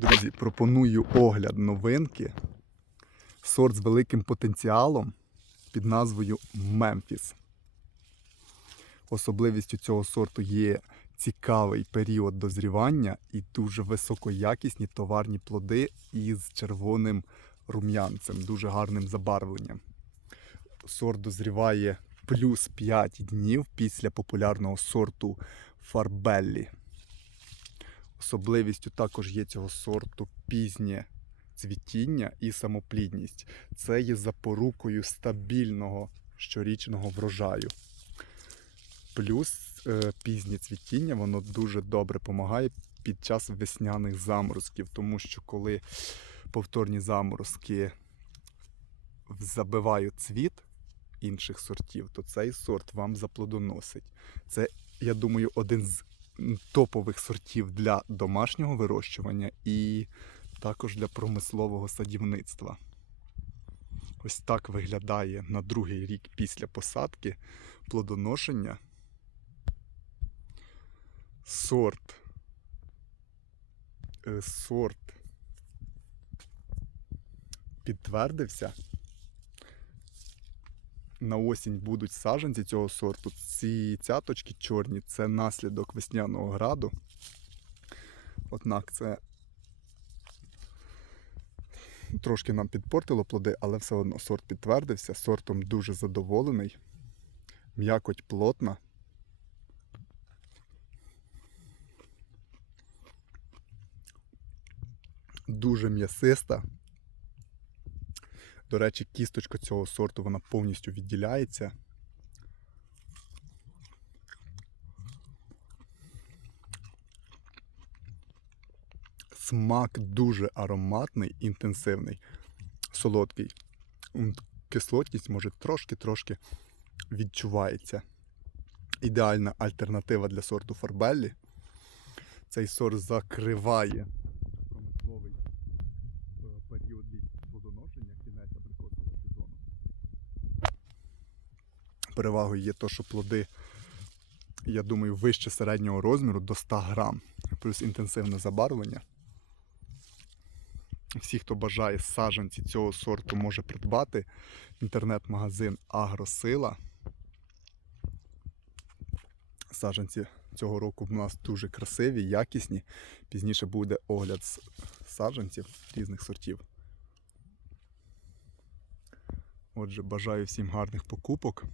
Друзі, пропоную огляд новинки. Сорт з великим потенціалом під назвою Мемфіс. Особливістю цього сорту є цікавий період дозрівання і дуже високоякісні товарні плоди із червоним рум'янцем, дуже гарним забарвленням. Сорт дозріває плюс 5 днів після популярного сорту Фарбеллі. Особливістю також є цього сорту пізнє цвітіння і самоплідність. Це є запорукою стабільного щорічного врожаю. Плюс е, пізнє цвітіння воно дуже добре допомагає під час весняних заморозків, тому що коли повторні заморозки забивають цвіт інших сортів, то цей сорт вам заплодоносить. Це, я думаю, один з топових сортів для домашнього вирощування і також для промислового садівництва. Ось так виглядає на другий рік після посадки плодоношення. Сорт. е, Сорт підтвердився. На осінь будуть саджанці цього сорту. Ці цяточки чорні це наслідок весняного граду. Однак це трошки нам підпортило плоди, але все одно сорт підтвердився. Сортом дуже задоволений. М'якоть плотна. Дуже м'ясиста. До речі, кісточка цього сорту вона повністю відділяється. Смак дуже ароматний, інтенсивний, солодкий. Кислотність може трошки-трошки відчувається. Ідеальна альтернатива для сорту Фарбеллі. Цей сорт закриває період плодоношення, кінець абрикосового сезону. Перевагою є те, що плоди, я думаю, вище середнього розміру до 100 грам, плюс інтенсивне забарвлення. Всі, хто бажає саджанці цього сорту, може придбати інтернет-магазин Агросила. Саджанці цього року в нас дуже красиві, якісні. Пізніше буде огляд саджанців різних сортів. Отже, бажаю всім гарних покупок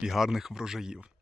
і гарних врожаїв.